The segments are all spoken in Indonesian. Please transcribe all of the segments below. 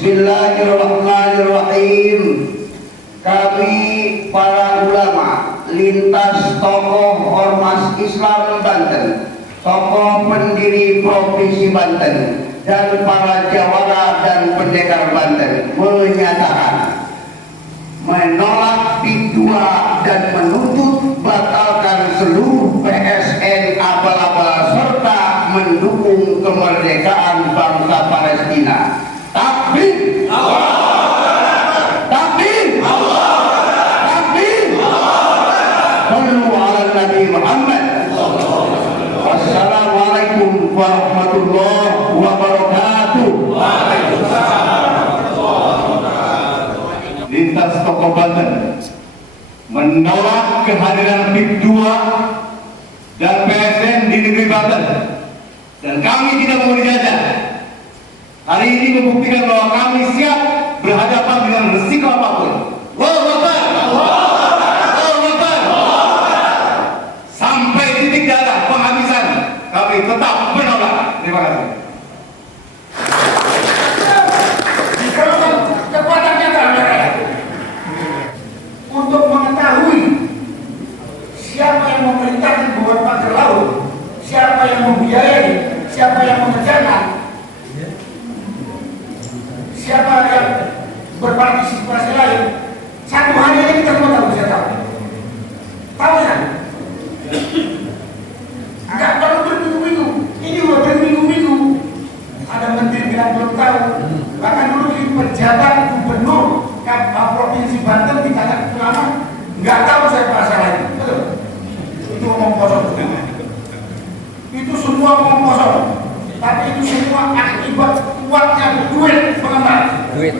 Bismillahirrahmanirrahim. Kami para ulama lintas tokoh Ormas Islam Banten, tokoh pendiri Provinsi Banten, dan para jawara dan pendekar Banten menyatakan menolak P2 dan menuntut batalkan seluruh PSN abal-abal serta mendukung kemerdekaan bangsa Palestina. Takbir! Takbir! Takbir! Sallu ala Nabi Muhammad. Wassalamualaikum warahmatullahi wabarakatuh. Lintas tokoh Banten menolak kehadiran PIP 2 dan PSN di negeri Banten, dan kami tidak mau dijajah. Hari ini membuktikan bahwa kami siap berhadapan dengan resiko apapun. Sampai titik darah penghabisan, kami tetap menolak. Terima kasih. Kekuatan kita untuk mengetahui siapa yang memerintahkan buat pagar laut, siapa yang membiayai, siapa yang mengerjakan, siapa yang berpartisipasi lain. Satu hari ini kita semua tahu, bisa tahu. Tahu ya? Enggak perlu berminggu-minggu. Ini udah berminggu-minggu. Ada menteri bilang belum tahu. Bahkan dulu di pejabat gubernur Provinsi Banten di tangan ulama nggak tahu saya masalah itu. Betul? Itu omong kosong. Itu semua omong kosong. Tapi itu semua akibat kuatnya duit pengembang. Duit.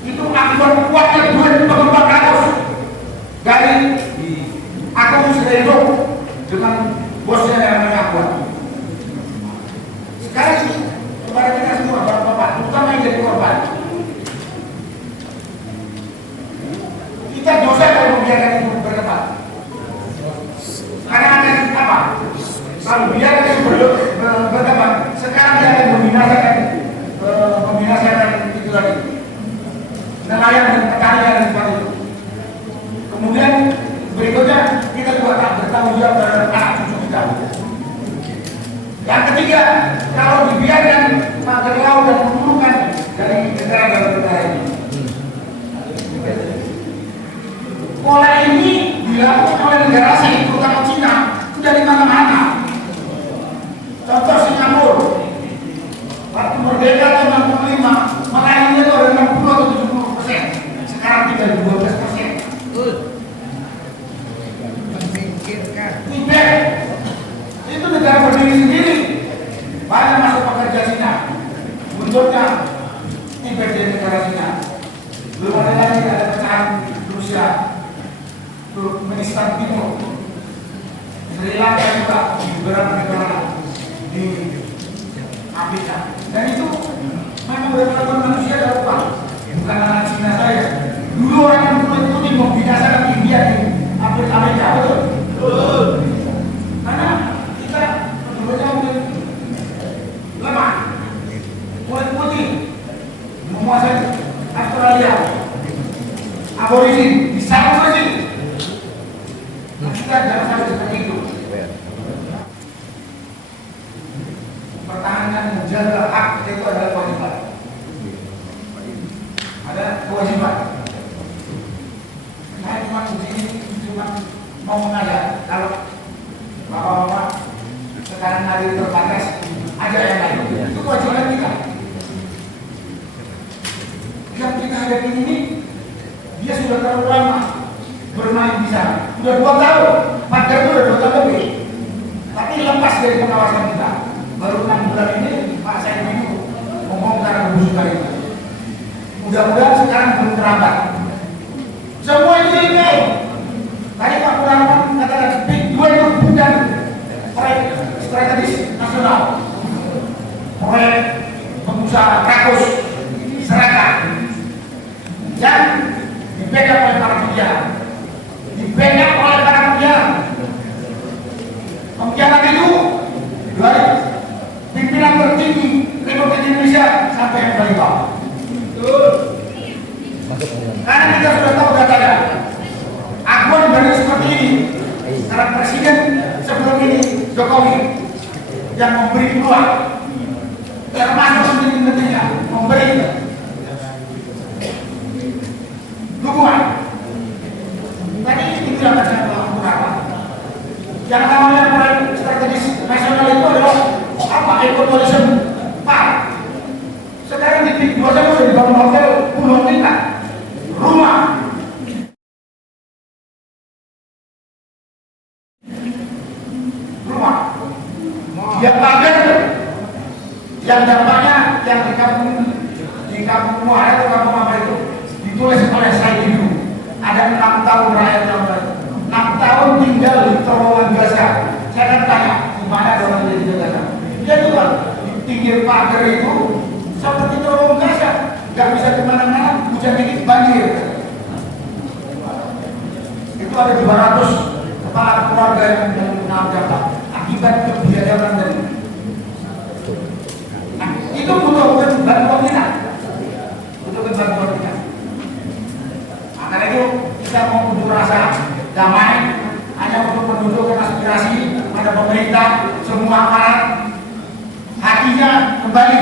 Itu akibat kuatnya duit pengembang kasus. Dari aku sudah hidup dengan bosnya yang namanya Akuat. Sekarang kepada kita semua bapak-bapak, terutama yang jadi korban, kita dosa kalau membiarkan itu berkembang. Karena ada apa? Kalau biarkan itu berkembang, sekarang dia akan membinasakan itu lagi. Nelayan dan petani yang seperti itu. Kemudian berikutnya kita juga tak bertanggung jawab terhadap anak cucu kita. Yang ketiga, kalau dibiarkan pagar laut dan keburukan dari negara-negara ini. Pola ini dilakukan oleh negara asing, terutama Cina, sudah di mana-mana. Contoh Singapura, waktu merdeka tahun 65, melayaninya itu ada 60 atau 70%, sekarang tinggal 12%. Tibet itu negara berdiri sendiri, banyak masuk pekerja Cina, munculnya Tibet dari negara Cina. Belum ada lagi ada pecahan Rusia, Turkmenistan Timur, Sri Lanka juga di beberapa negara di Afrika. Dan itu memang beberapa manusia ada upah, bukan anak Cina saya. Dulu orang yang putih membinasakan India di Afrika, betul? Karena kita menurutnya mungkin lemah, kulit putih menguasai Australia, aborigin di sana saja. Kita jangan sampai seperti itu. Pertahanan menjaga hak itu adalah kewajiban. Ada kewajiban. Saya cuma di sini mau mengajak, kalau bapak-bapak sekarang hari terbatas, ada yang lain. Itu kewajiban kita. Yang kita hadapi ini, dia sudah terlalu lama bermain di sana. Sudah 2 tahun, pagar itu sudah 2 tahun lebih. Tapi lepas dari pengawasan kita. Baru 6 bulan ini, Pak saya itu membongkar kebusukan itu. Mudah-mudahan sekarang belum terlambat. Semua itu ini. Tadi Pak Purnawan katakan PIP 2 itu bukan proyek strategis nasional, proyek pengusaha rakus seragam yang dipegang oleh para penjara, dipegang oleh para penjara. Pembiaran itu dari pimpinan tertinggi Republik Indonesia sampai pemerintah. Karena kita sudah tahu datanya. Aguan baru seperti ini. Karena presiden sebelum ini Jokowi yang memberi peluang, termasuk menteri-menterinya memberi dukungan. Tadi itu yang saya mengatakan. Yang namanya proyek strategis nasional itu adalah apa? Ekoturism park. Sekarang di dua saya sudah dibangun hotel puluhan tingkat, rumah. Yang pagar, yang dampaknya yang di kampung Muara atau kampung apa itu ditulis oleh saya dulu. Ada 6 tahun rakyat yang 6 tahun tinggal di terowongan biasa. Saya akan tanya, di mana orang yang tinggal biasa? Dia juga di pinggir pagar itu seperti terowongan biasa, nggak bisa kemana-mana, hujan dikit banjir. Itu ada 200 kepala keluarga yang kena dampak akibat kebiadaban tadi. Nah, itu butuh bantuan kita, bantuan kita. Karena itu kita mau unjuk rasa damai hanya untuk menunjukkan aspirasi pada pemerintah, semua aparat hatinya kembali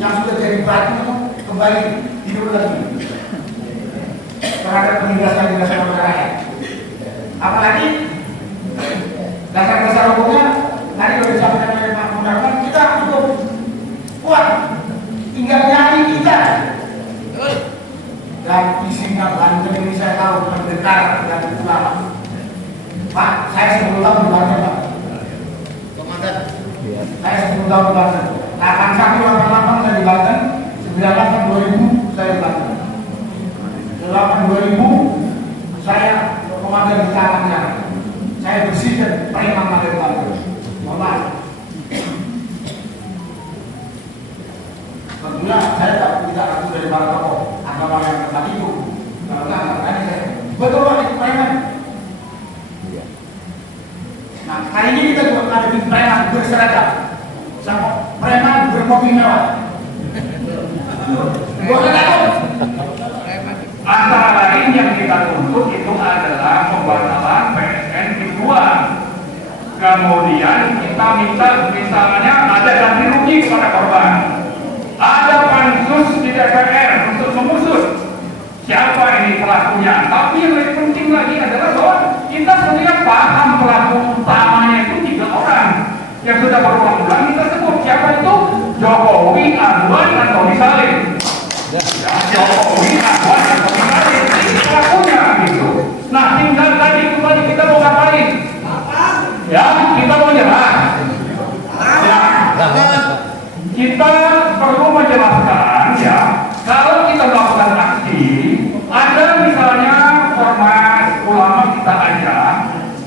yang sudah jadi batu kembali hidup lagi terhadap penindasan rakyat. Apalagi dasar-dasar hukumnya tadi sudah disampaikan oleh Pak Munarman, kita cukup kuat, tinggal nyanyi kita. Dan isinya Banten ini saya tahu pendekar dan ulama. Pak, saya 10 tahun di Banten, Pak. Komandan. Saya 10 tahun di Banten. 8188 saya di Banten, 98 2000 saya di Banten. 8 2000 saya komandan di Tangan. Saya bersihkan preman dari Banten. Mohon maaf. Tentunya saya tidak ragu dari para tokoh agama yang tempat itu. Kalau nggak saya betul Pak, itu preman. Nah, hari ini kita juga menghadapi preman berseragam sama preman bermobil mewah. Boleh takut? Antara lain yang kita tuntut itu adalah pembatalan PSN dibuat. Kemudian kita minta misalnya ada ganti rugi kepada korban. Ada pansus di DPR untuk mengusut siapa ini pelakunya. Tapi yang lebih penting lagi adalah bahwa kita sebenarnya paham pelaku utamanya itu 3 orang yang sudah berulang-ulang kita sebut. Siapa itu? Jokowi, Anwar, dan Tommy Salim. Ya, Jokowi, Anwar, dan Tommy Salim. Ini pelakunya gitu. Nah, tinggal tadi kembali kita mau ngapain? Ya, kita mau nyerah. Ya. Kita perlu menjelaskan ya, kalau kita melakukan aksi, ada misalnya ormas ulama kita ajak,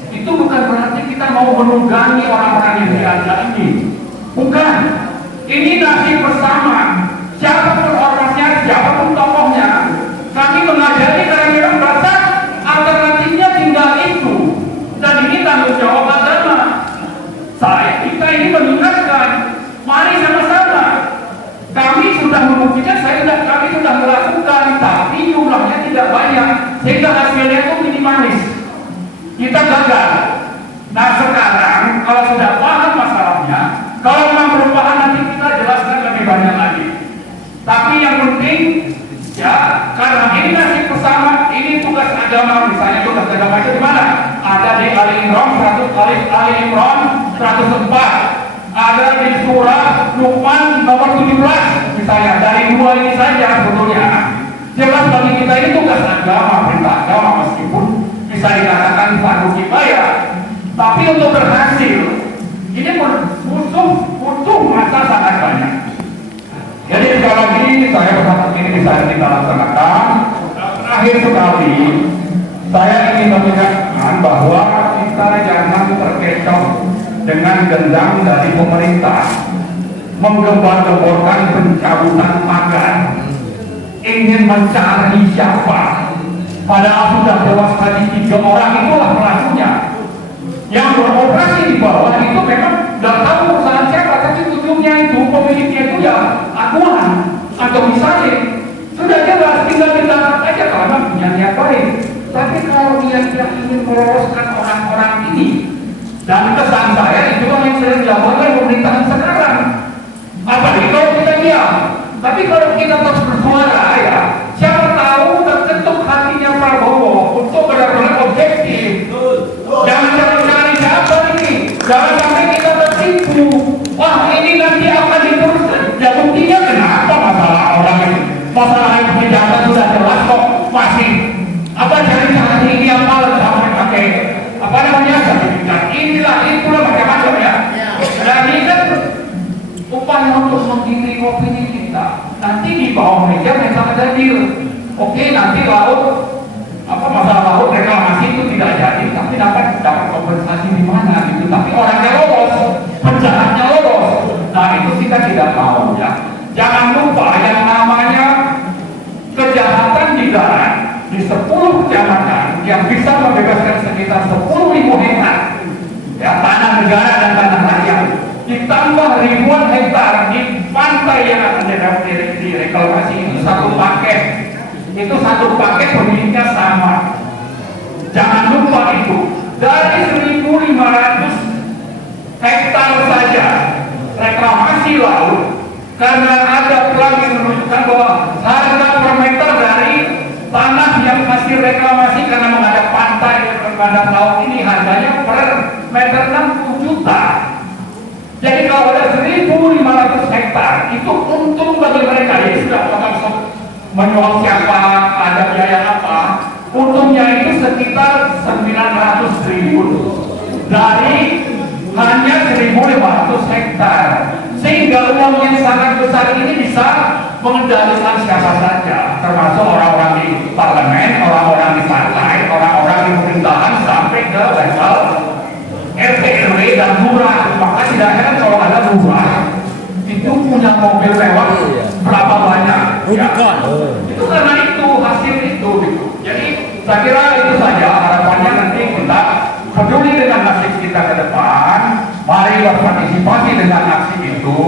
itu bukan berarti kita mau menunggangi orang-orang yang diajak ini. Bukan. Ini nasib bersama. Siapapun ormasnya, siapapun tokohnya, kami mengajari kalian merasa alternatifnya tinggal itu. Dan ini tanggung jawab agama. Kita ini mengingatkan. Mari sama-sama. Kami sudah membuktikan, kami sudah melakukan, tapi jumlahnya tidak banyak, sehingga hasilnya itu minimalis. Kita gagal. Nah sekarang, kalau sudah paham masalahnya, kalau memang perubahan nanti kita jelaskan lebih banyak lagi. Tapi yang penting, ya, karena ini nasib bersama, ini tugas agama, misalnya tugas agama itu di mana? Ada di Ali Imran 104. Ada di surah Luqman nomor 17 misalnya. Dari 2 ini saja sebetulnya jelas bagi kita ini tugas agama, perintah agama, meskipun bisa dikatakan fardu kifayah, tapi untuk berhasil ini butuh masa sangat banyak. Jadi sekali lagi saya berharap ini bisa kita laksanakan. Terakhir sekali saya ingin mengingatkan bahwa kita jangan terkecoh dengan gendang dari pemerintah menggembar-gemborkan pencabutan pagar, ingin mencari siapa, padahal sudah tewas tadi 3 orang itulah pelakunya. Yang beroperasi di bawah itu memang tidak tahu perusahaan siapa, tapi ujungnya itu pemiliknya itu ya akuntan atau bisa salib. Sudah jelas, tinggal ditangkap aja karena punya niat baik. Tapi kalau dia tidak ingin meloloskan orang-orang ini, dan kesan saya itu yang sering dilakukan oleh pemerintahan sekarang. Apalagi kalau kita diam. Tapi kalau kita terus bersuara ya, siapa tahu terketuk hatinya Prabowo untuk benar-benar objektif. Jangan cari siapa ini. Jangan sampai kita tertipu. Wah, ini nanti akan diteruskan. Ya buktinya kenapa masalah orang ini? Masalah yang pejabat sudah jelas kok masih cari ini yang malah sampai pakai sertifikat inilah itulah macam-macam ya. Dan ini kan upaya untuk menggiring opini kita. Nanti di bawah meja memang ada deal. Oke, nanti masalah laut reklamasi itu tidak jadi, tapi dapat kompensasi di mana gitu. Tapi orangnya lolos, penjahatnya lolos. Nah itu kita tidak tahu ya. Jangan lupa yang namanya kejahatan di darat di 10 kecamatan yang bisa membebaskan sekitar 10.000 hektar ya, tanah negara dan tanah rakyat, ditambah ribuan hektar di pantai yang akan direklamasi itu satu paket. Itu satu paket pemiliknya sama. Jangan lupa itu dari 1.500 hektar saja reklamasi laut, karena ada plan yang menunjukkan bahwa harga per meter dari tanah yang masih reklamasi karena menghadap pantai dan menghadap laut ini harganya per meter 60 juta. Jadi kalau ada 1.500 hektar itu untung bagi mereka. Jadi sudah potong menjual siapa, ada biaya apa, untungnya itu sekitar 900 triliun dari hanya 1.500 hektar, sehingga uang yang sangat besar ini bisa mengendalikan siapa saja, termasuk orang-orang di parlemen, orang-orang di partai, orang-orang di pemerintahan sampai ke level RT RW dan lurah. Maka tidak heran kalau ada lurah itu punya mobil mewah berapa banyak ya. Itu karena itu hasil itu gitu. Jadi saya kira itu saja harapannya, nanti kita peduli dengan nasib kita ke depan, mari berpartisipasi dengan aksi itu.